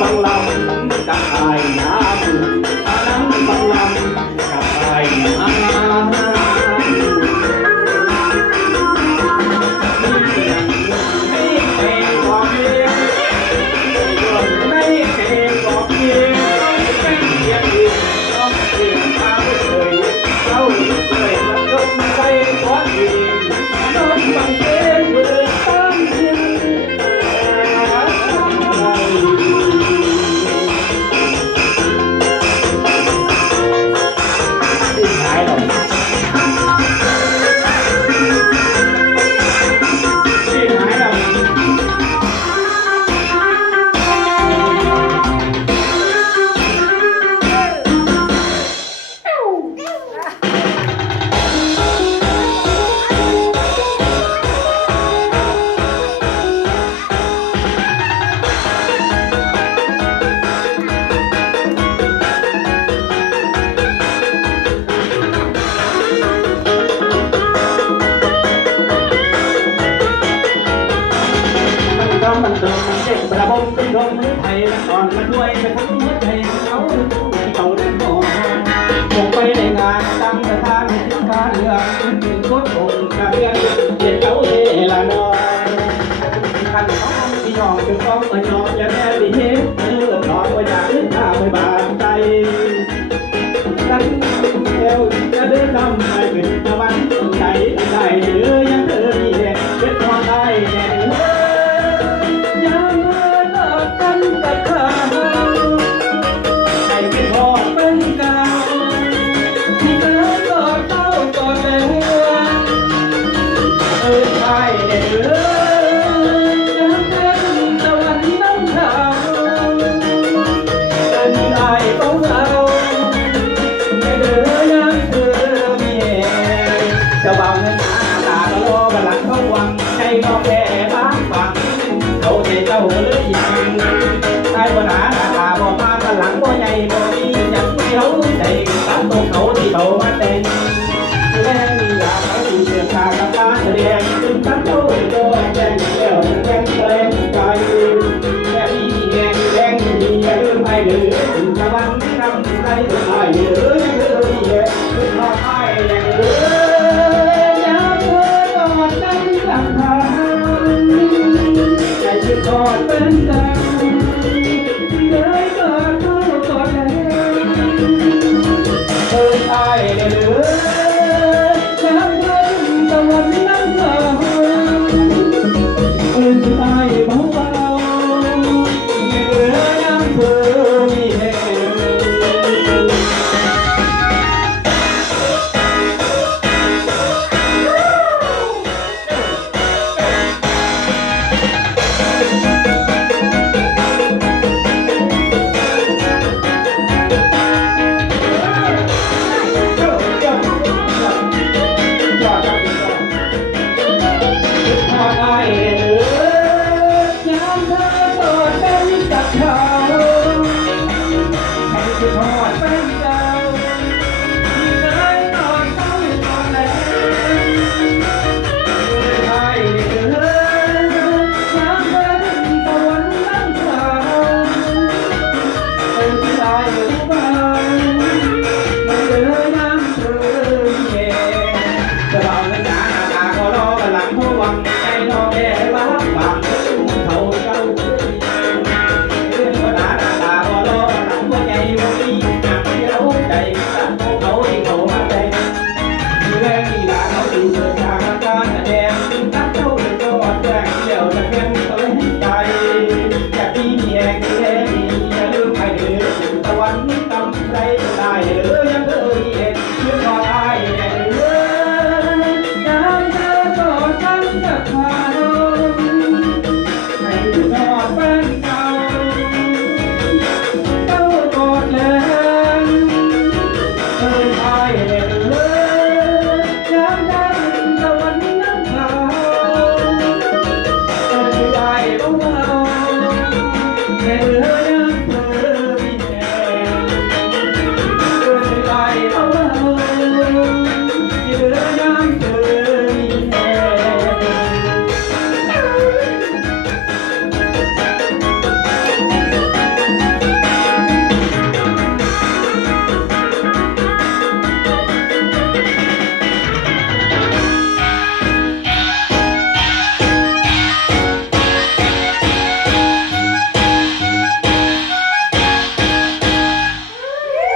บังลำกับไอ้น้ำอันนั้นบังลำกับไอ้น้ำไม่เพลงบอกเพียงไม่เพลงบอกเพียงเป็นเพียงเดียวต้องเพียงตาเคยเราเคยมันยกใจหัวเองน้องบังเอิญเมื่อตั้งยืนมันโดนเด็กประบงเป็นดงมือไทยและก่อนมาด้วยไปทั้งหัวใจเขาที่เขาเดินบ่คงไปในงานตั้งประธานให้ถึงการเลือกถึงโคตรคงกระเรียนเด็กเขาเฮละนอนขันน้องที่น้องเป็นฟ้องมาหยอกและแม่ดีเฮ็ดเลือดนอนว่าอยากเล่นข้าไม่บาดใจตั้งเอวจะเดินทำให้เป็นตะวันใจได้หรือยังเธอดีเด็ดเป็นพอได้แน่จะวางเงินตาละล้อบัลลังก์เขาวังให้น้องแก่บ้านฟังเขาใจเจ้าเลยยังใต้บนหาตาบ่มาบัลลังก์บ่ใหญ่บ่มียังไม่เขาใจตามตรงเขาที่เขามาแต่งแรงมีอยากเขาเชื่อชากับตาแสดงจึงตั้งโต้โต้แจ้งแก้วแจ้งแรงใจแค่ดีแดงดีอย่าลืมให้เดือถึงตะวันนำใจไอ้เดือยังเดือดีถึงรอไอ้ยังเดือใจที่กอดเป็นใจ